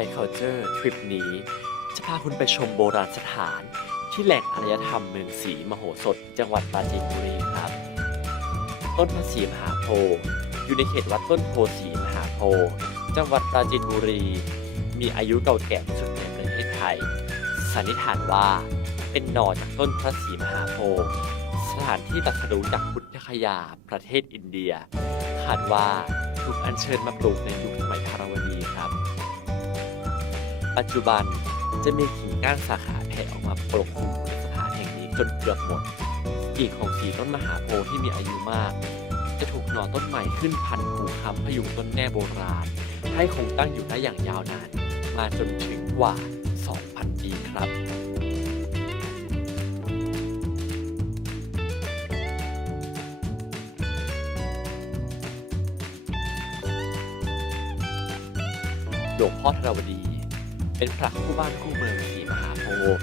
ไทยเคาเจอร์ทริปนี้ จะพาคุณไปชมโบราณสถาน ที่แหล่งอารยธรรมเมืองศรีมโหสถ จังหวัดปราจีนบุรีครับ ต้นพระศรีมหาโพธิ์อยู่ในเขตวัดต้นโพศรีมหาโพธิ์จังหวัดปราจีนบุรี มีอายุเก่าแก่ที่สุดในประเทศไทย สันนิษฐานว่าเป็นหน่อจากต้นพระศรีมหาโพธิ์สถานที่ตรัสรู้จากพุทธคยาประเทศอินเดีย คาดว่าถูกอัญเชิญมาปลูกในยุคสมัยธาร ปัจจุบันจะมีกิ่งก้านสาขาแผ่ออกมาปกคลุมสถานแห่งนี้จนเกือบหมด กิ่งของสีต้นมหาโพธิ์ที่มีอายุมาก จะถูกหน่อต้นใหม่ขึ้นพันผูค้ำพยุงต้นแน่โบราณ ให้คงตั้งอยู่ได้อย่างยาวนาน มาจนถึงกว่า 2,000 ปีครับหลวงพ่อธรวดี เป็นพระคู่บ้านคู่เมืองศรีมหาโพธิ์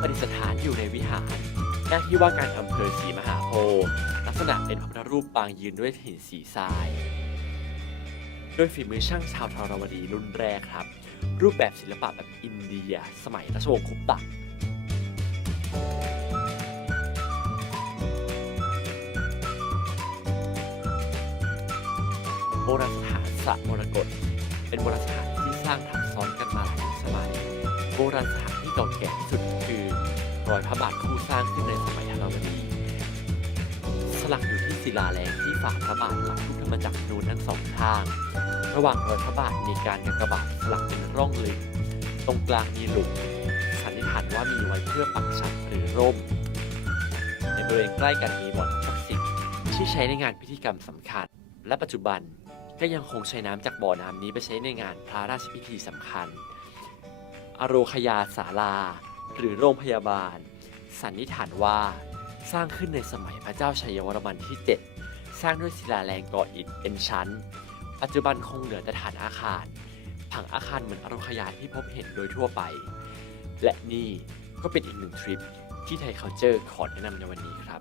ประดิษฐานอยู่ในวิหาร หน้าที่ว่าการอำเภอศรีมหาโพธิ์ลักษณะเป็นพระพุทธรูปปางยืนด้วยหินสีทรายด้วยฝีมือช่างชาวธรวดีรุ่นแรกครับ รูปแบบศิลปะแบบอินเดีย สมัยรัชวงศ์คุปตะโบราณสถานสระมรกตเป็นโบราณสถานที่สร้างทับซ้อนกันมาหลาย โบราณสถานที่เก่าแก่ที่สุดคือรอยพระบาทคู่สร้างขึ้นในสมัยธรวดี สลักอยู่ที่ศิลาแรงที่ฝาพระบาทหลังพุทธมจักรนูนทั้งสองข้าง ระหว่างรอยพระบาทมีการกากบาทสลักเป็นร่องลึกตรงกลางมีหลุมสันนิษฐานว่ามีไว้เพื่อปักฉัตรหรือร่ม ในบริเวณใกล้กันมีบ่อน้ำศักดิ์สิทธิ์ที่ใช้ในงานพิธีกรรมสำคัญ และปัจจุบันก็ยังคงใช้น้ำจากบ่อน้ำนี้ไปใช้ในงานพระราชพิธีสำคัญ อโรคยาศาลา หรือโรงพยาบาล สันนิษฐานว่าสร้างขึ้นในสมัยพระเจ้าชัยวรมันที่ 7 สร้างด้วยศิลาแรงก่ออิฐเป็นชั้น ปัจจุบันคงเหลือแต่ฐานอาคาร ผังอาคารเหมือนอโรคยาที่พบเห็นโดยทั่วไป และนี่ก็เป็นอีกหนึ่งทริปที่ไทยเคาเจอร์ขอแนะนำในวันนี้ครับ